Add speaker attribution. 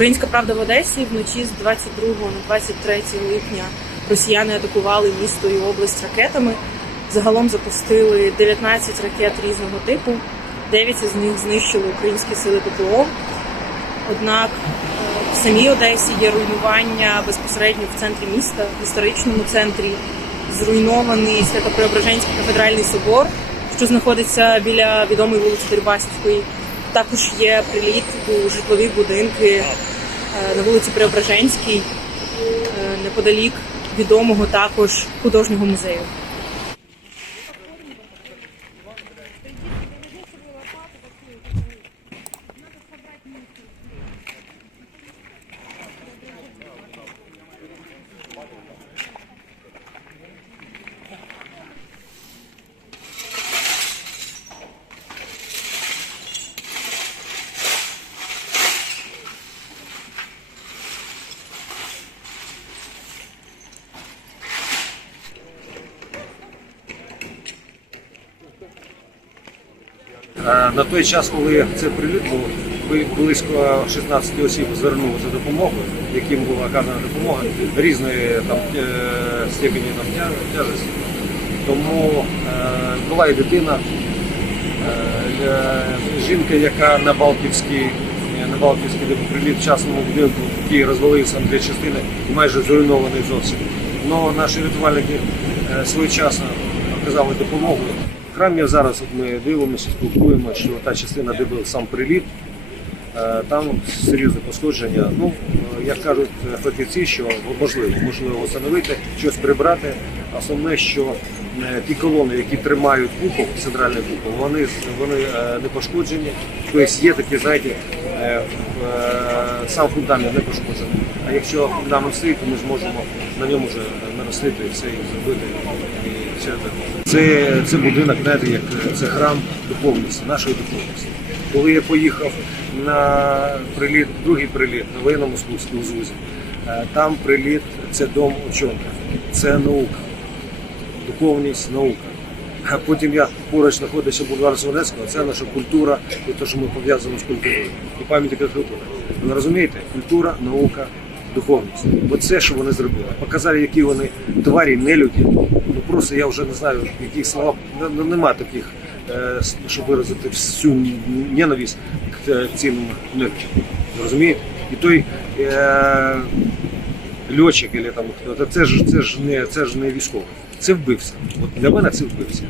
Speaker 1: Українська правда в Одесі вночі з 22 на 23 липня росіяни атакували місто і область ракетами. Загалом запустили 19 ракет різного типу. 9 із них знищили українські сили ППО. Однак е, в самій Одесі є руйнування безпосередньо в центрі міста, в історичному центрі. Зруйнований Свято-Преображенський кафедральний собор, що знаходиться біля відомої вулиці Дерибасівської. Також є приліт у житлові будинки на вулиці Преображенській, е, неподалік відомого також художнього музею.
Speaker 2: На той час, коли це приліт був, близько 16 осіб звернули за допомогою, яким була оказана допомога різної там е, степені там, тя- тяжесті. Тому е, була і дитина, е, е, жінка, яка на Балтівській, на Балтівській приліт в частному будинку, який розвалився на дві частини майже зруйнований зовсім. Но наші рятувальники е, своєчасно оказали допомогу. В храмі зараз ми дивимося, спілкуємося, що та частина, де був сам приліт, е, там серйозне пошкодження. Ну, е, як кажуть фахівці, що можливо, можливо встановити, щось прибрати. Основне, що е, ті колони, які тримають купол, центральний купол, вони, вони е, не пошкоджені. Тобто є такі, знаєте, е, е, сам фундамент не пошкоджений. А якщо фундамент стоїть, то ми зможемо на ньому вже наростити все і зробити. Це. Це, будинок, знаєте, як це храм духовності, нашої духовності. Коли я поїхав на приліт, другий приліт на воєнному Зузі, е, там приліт це дом учонка, це наука, духовність, наука. А потім я поруч знаходився бульвар Солонецького, це наша культура, і те, що ми пов'язані з культурою. І пам'ятника культури. Ви розумієте? Культура, наука, духовність. Оце, що вони зробили. Показали, які вони тварі, нелюді. Ну просто я вже не знаю, яких слова. Ну, нема таких, е, щоб виразити всю ненависть к е, цим нелюдям. Розумієте? І той е, льотчик, або там це ж це ж не це ж не військовий. Це вбивця. От для мене це вбивця.